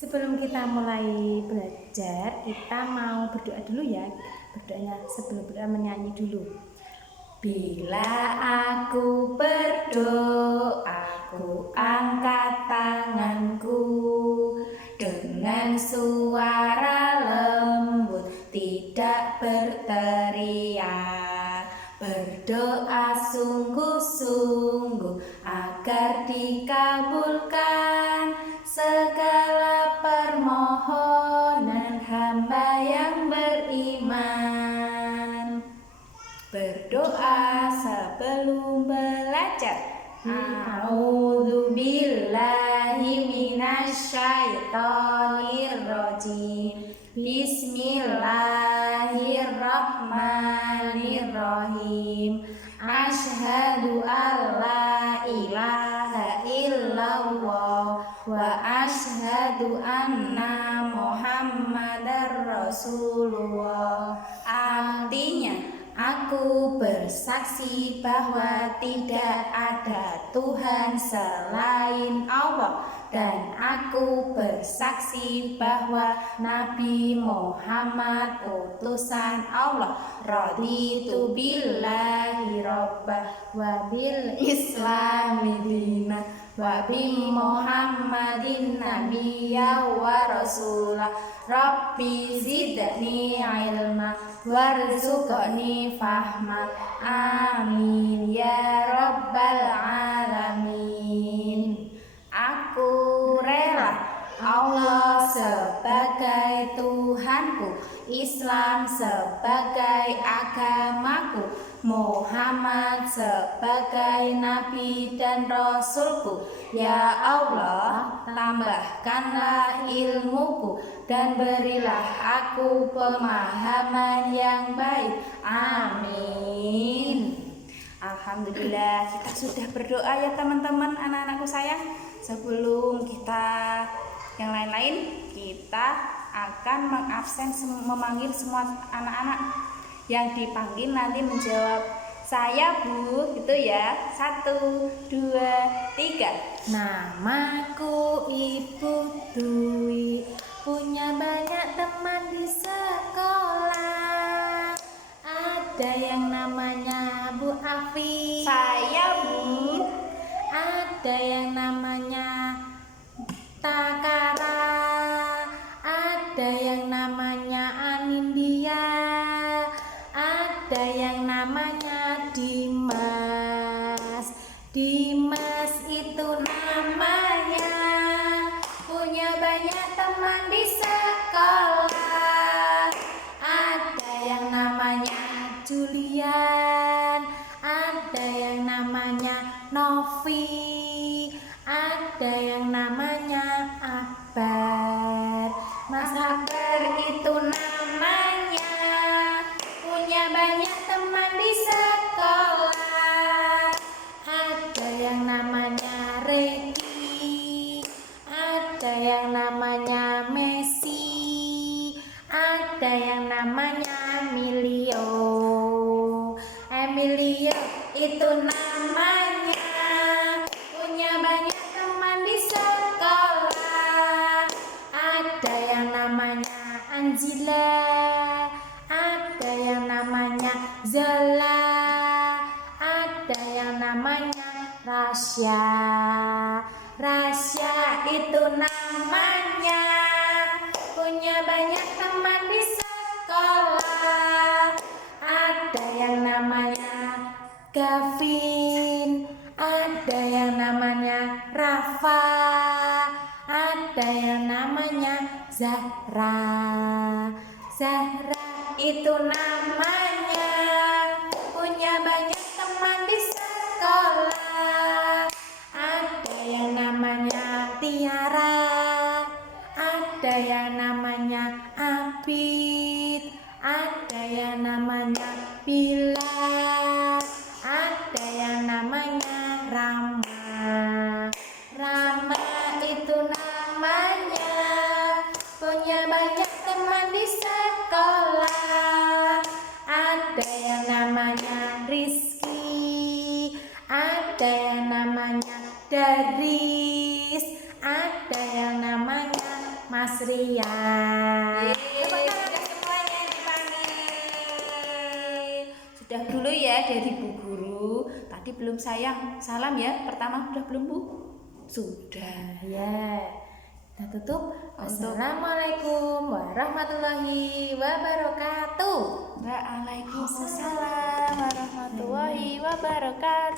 Sebelum kita mulai belajar, kita mau berdoa dulu ya. Berdoanya sebelum berdoa menyanyi dulu. Bila aku berdoa, aku angkat tanganku dengan suara lembut, tidak berteriak. Berdoa sungguh-sungguh agar dikabulkan segala permohonan hamba yang beriman. Berdoa sebelum belajar. A'udzu billahi minasyaitonir rajim. Bismillahirrahmanirrahim. Asyhadu alla ilaha illallah wa asyhadu anna Muhammadar Rasulullah. Artinya, aku bersaksi bahwa tidak ada Tuhan selain Allah, dan aku bersaksi bahwa Nabi Muhammad utusan Allah. Raditu billahi robba wa bil islami dina wa bi Muhammadin nabiyya wa rasulah. Rabbi zidni ilma warzuqni fahma. Amin ya rabbal alamin. Aku rela Allah sebagai Tuhanku, Islam sebagai agamaku, Muhammad sebagai Nabi dan Rasulku. Ya Allah, tambahkanlah ilmuku dan berilah aku pemahaman yang baik. Amin. Alhamdulillah, kita sudah berdoa ya teman-teman, anak-anakku sayang. Sebelum kita yang lain-lain, kita akan memanggil semua anak-anak yang dipanggil nanti menjawab saya bu, gitu ya. 1, 2, 3. Namaku Ibu Dwi, punya banyak teman di sekolah. Ada yang namanya Bu Afi, saya Bu. Ada yang namanya Takara, ada yang namanya Anindya, ada yang namanya Dimas. Dimas itu namanya punya banyak teman di sekolah. Ada yang namanya Julian, ada yang namanya Novi, ada yang namanya Akbar. Mas Akbar itu namanya punya banyak teman di sekolah. Ada yang namanya Reki, ada yang namanya Messi, ada yang namanya Emilio. Emilio itu namanya punya banyak teman di sekolah. Ada yang namanya Anjila, ada yang namanya Zala, ada yang namanya Rasya. Rasya itu namanya punya banyak teman di sekolah. Ada yang namanya Gavin, ada yang namanya Rafa, ada yang namanya Zahra. Zahra itu namanya punya banyak teman di sekolah. Ada yang namanya Tiara, ada yang namanya Abid, ada yang namanya Bila, ada yang namanya Rama. Rama itu namanya punya banyak teman di sekolah. Ada yang namanya Rizky, ada yang namanya Daris, ada yang namanya Mas Rian. Sudah semuanya yang dipanggil. Sudah dulu ya dari Bu Guru. Tadi belum saya salam ya. Pertama sudah belum Bu? Sudah. Ya. Kita tutup. Assalamualaikum warahmatullahi wabarakatuh. Waalaikumsalam warahmatullahi wabarakatuh.